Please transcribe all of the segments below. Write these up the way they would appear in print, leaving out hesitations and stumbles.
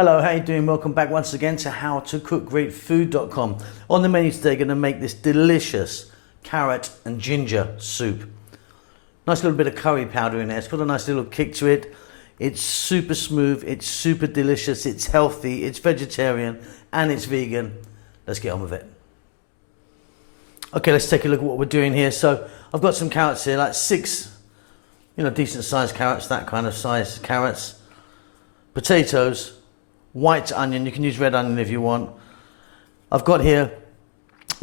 Hello, how you doing? Welcome back once again to howtocookgreatfood.com. On the menu today, going to make this delicious carrot and ginger soup. Nice little bit of curry powder in there. It's got a nice little kick to it. It's super smooth, it's super delicious, it's healthy, it's vegetarian, and it's vegan. Let's get on with it. Okay, let's take a look at what we're doing here. So I've got some carrots here, like 6, decent sized carrots, that kind of size carrots. Potatoes, white onion, you can use red onion if you want. I've got here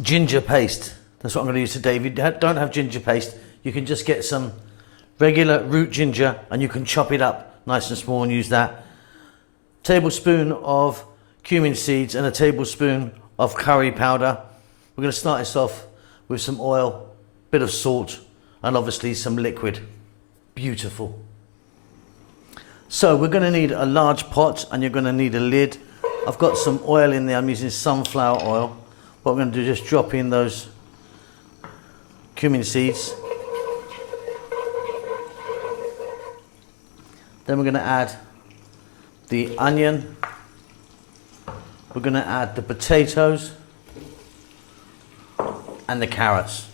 ginger paste. That's what I'm going to use today. If you don't have ginger paste, you can just get some regular root ginger and you can chop it up nice and small and use that. Tablespoon of cumin seeds and a tablespoon of curry powder. We're going to start this off with some oil, bit of salt, and obviously some liquid. Beautiful. So we're going to need a large pot and you're going to need a lid. I've got some oil in there. I'm using sunflower oil. What I'm going to do is just drop in those cumin seeds. Then we're going to add the onion. We're going to add the potatoes and the carrots.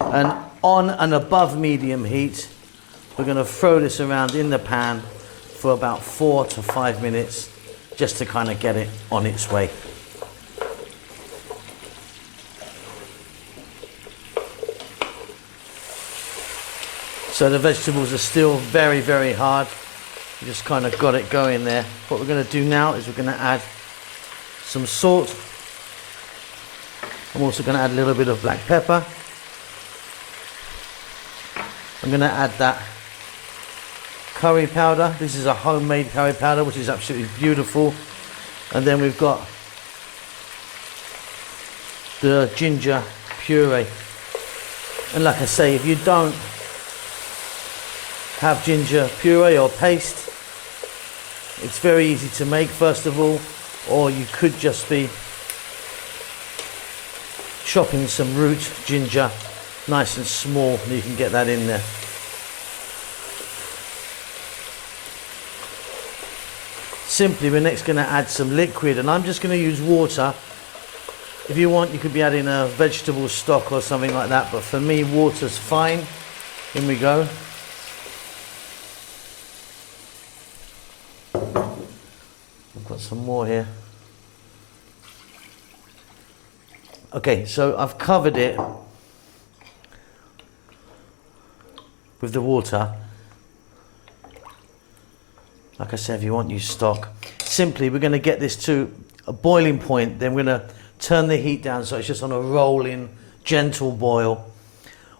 And on and above medium heat, we're going to throw this around in the pan for about 4 to 5 minutes just to kind of get it on its way. So the vegetables are still very, very hard. You just kind of got it going there. What we're going to do now is we're going to add some salt. I'm also going to add a little bit of black pepper. I'm going to add that curry powder. This is a homemade curry powder, which is absolutely beautiful. And then we've got the ginger puree. And like I say, if you don't have ginger puree or paste, it's very easy to make, first of all, or you could just be chopping some root ginger nice and small, and you can get that in there. Simply, we're next going to add some liquid, and I'm just going to use water. If you want, you could be adding a vegetable stock or something like that, but for me, water's fine. In we go. I've got some more here. Okay, so I've covered it with the water. Like I said, if you want, use stock. Simply, we're going to get this to a boiling point, then we're going to turn the heat down so it's just on a rolling, gentle boil.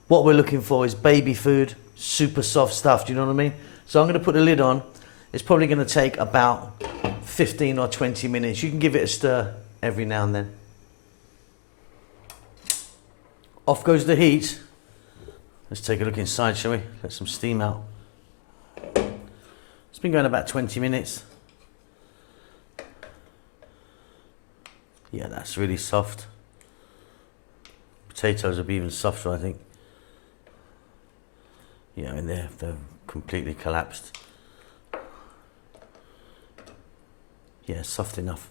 What we're looking for is baby food, super soft stuff, do you know what I mean? So I'm going to put the lid on. It's probably going to take about 15 or 20 minutes. You can give it a stir every now and then. Off goes the heat. Let's take a look inside, shall we? Let some steam out. It's been going about 20 minutes. Yeah, that's really soft. Potatoes will be even softer, I think. Yeah, in there, they're completely collapsed. Yeah, soft enough.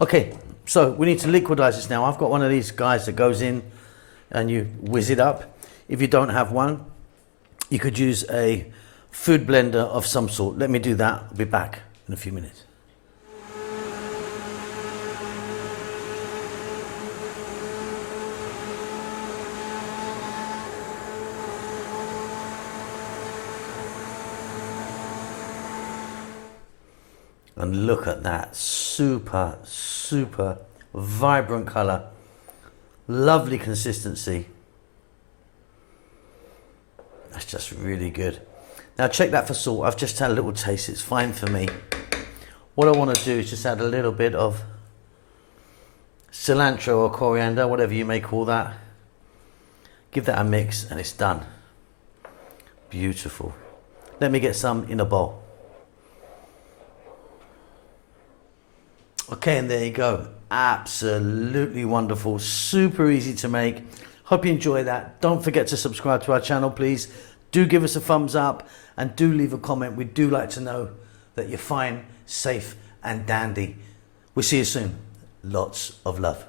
Okay, so we need to liquidize this now. I've got one of these guys that goes in and you whiz it up. If you don't have one, you could use a food blender of some sort. Let me do that. I'll be back in a few minutes. And look at that, super, super vibrant color. Lovely consistency. That's just really good. Now check that for salt. I've just had a little taste. It's fine for me. What I want to do is just add a little bit of cilantro or coriander, whatever you may call that. Give that a mix and it's done. Beautiful. Let me get some in a bowl. Okay, and there you go. Absolutely wonderful. Super easy to make. Hope you enjoy that. Don't forget to subscribe to our channel, please. Do give us a thumbs up and do leave a comment. We do like to know that you're fine, safe and dandy. We'll see you soon. Lots of love.